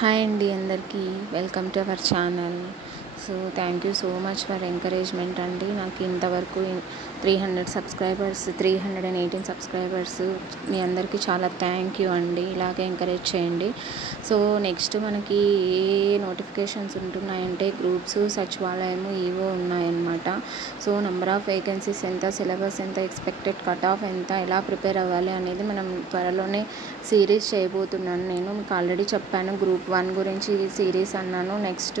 Hi అండి అందరికీ welcome to our channel. So thank you so much for encouragement అండి. నాకు ఇంతవరకు 318 సబ్స్క్రైబర్స్, మీ అందరికీ చాలా థ్యాంక్ యూ అండి. ఇలాగే ఎంకరేజ్ చేయండి. సో నెక్స్ట్ మనకి ఏ నోటిఫికేషన్స్ ఉంటున్నాయంటే గ్రూప్స్, సచివాలయము, ఈవో ఉన్నాయన్నమాట. సో నెంబర్ ఆఫ్ వేకెన్సీస్ ఎంత, సిలబస్ ఎంత, ఎక్స్పెక్టెడ్ కట్ ఆఫ్ ఎంత, ఎలా ప్రిపేర్ అవ్వాలి అనేది మనం త్వరలోనే సిరీస్ చేయబోతున్నాను. నేను మీకు ఆల్రెడీ చెప్పాను, గ్రూప్ 1 గురించి సిరీస్ అన్నాను. నెక్స్ట్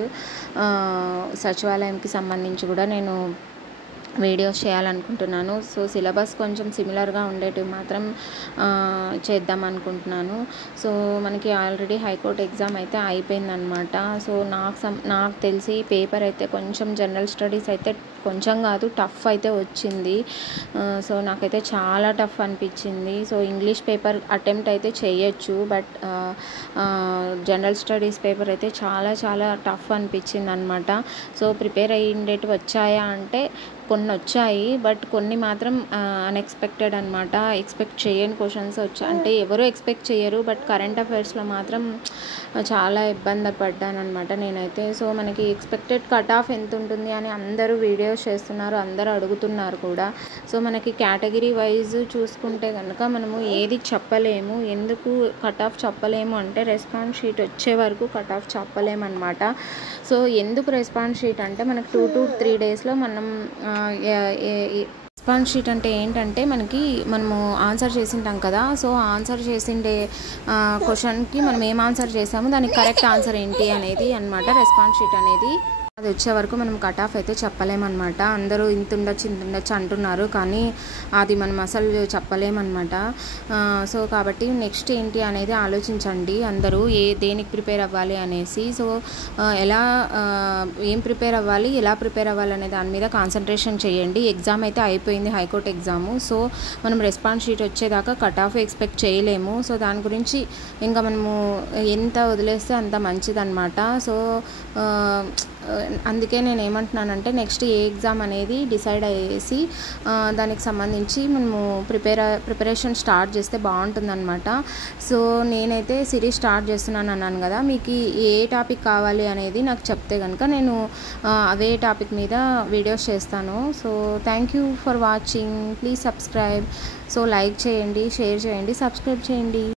సచివాలయంకి సంబంధించి కూడా నేను వీడియోస్ చేయాలనుకుంటున్నాను. సో సిలబస్ కొంచెం సిమిలర్గా ఉండేటివి మాత్రం చేద్దాం అనుకుంటున్నాను. సో మనకి ఆల్రెడీ హైకోర్టు ఎగ్జామ్ అయితే అయిపోయిందనమాట. సో నాకు తెలిసి పేపర్ అయితే కొంచెం జనరల్ స్టడీస్ అయితే కొంచెం కాదు టఫ్ అయితే వచ్చింది. సో నాకైతే చాలా టఫ్ అనిపించింది. సో ఇంగ్లీష్ పేపర్ అటెంప్ట్ అయితే చేయొచ్చు, బట్ జనరల్ స్టడీస్ పేపర్ అయితే చాలా చాలా టఫ్ అనిపించింది అనమాట. సో ప్రిపేర్ అయ్యేటివి వచ్చాయా అంటే కొన్ని వచ్చాయి, బట్ కొన్ని మాత్రం అన్ఎక్స్పెక్టెడ్ అనమాట. ఎక్స్పెక్ట్ చేయని క్వశ్చన్స్ వచ్చాయి, అంటే ఎవరు ఎక్స్పెక్ట్ చేయరు, బట్ కరెంట్ అఫైర్స్లో మాత్రం చాలా ఇబ్బంది పడ్డాను అనమాట నేనైతే. సో మనకి ఎక్స్పెక్టెడ్ కట్ ఆఫ్ ఎంత ఉంటుంది అని అందరూ వీడియోస్ చేస్తున్నారు, అందరూ అడుగుతున్నారు కూడా. సో మనకి కేటగిరీ వైజ్ చూసుకుంటే కనుక మనము ఏది చెప్పలేము. ఎందుకు కట్ ఆఫ్ చెప్పలేము అంటే రెస్పాన్స్ షీట్ వచ్చే వరకు కట్ ఆఫ్ చెప్పలేము అనమాట. సో ఎందుకు రెస్పాన్స్ షీట్ అంటే మనకు 2 to 3 డేస్లో మనం రెస్పాన్స్ షీట్ అంటే ఏంటంటే మనము ఆన్సర్ చేసింటాం కదా. సో ఆన్సర్ చేసిండే క్వశ్చన్కి మనం ఏం ఆన్సర్ చేసామో దానికి కరెక్ట్ ఆన్సర్ ఏంటి అనేది అన్నమాట రెస్పాన్స్ షీట్ అనేది. అది వచ్చే వరకు మనం కట్ ఆఫ్ అయితే చెప్పలేమన్నమాట. అందరూ ఇంత ఉండొచ్చు అంటున్నారు, కానీ అది మనం అసలు చెప్పలేమన్నమాట. సో కాబట్టి నెక్స్ట్ ఏంటి అనేది ఆలోచించండి అందరూ, దేనికి ప్రిపేర్ అవ్వాలి అనేసి. సో ఏం ప్రిపేర్ అవ్వాలి, ఎలా ప్రిపేర్ అవ్వాలి అనే దాని మీద కాన్సన్ట్రేషన్ చేయండి. ఎగ్జామ్ అయితే అయిపోయింది, హైకోర్టు ఎగ్జాము. సో మనం రెస్పాన్స్ షీట్ వచ్చేదాకా కట్ ఆఫ్ ఎక్స్పెక్ట్ చేయలేము. సో దాని గురించి ఇంకా మనము ఎంత వదిలేస్తే అంత మంచిదన్నమాట. సో అందుకే నేను ఏమంటున్నానంటే నెక్స్ట్ ఏ ఎగ్జామ్ అనేది డిసైడ్ అయ్యేసి దానికి సంబంధించి మనము ప్రిపరేషన్ స్టార్ట్ చేస్తే బాగుంటుందన్నమాట. సో నేనైతే సిరీస్ స్టార్ట్ చేస్తున్నాను అన్నాను కదా, మీకు ఏ టాపిక్ కావాలి అనేది నాకు చెప్తే కనుక నేను అవే టాపిక్ మీద వీడియోస్ చేస్తాను. So thank you for watching. Please subscribe. So like చేయండి, షేర్ చేయండి, సబ్స్క్రైబ్ చేయండి.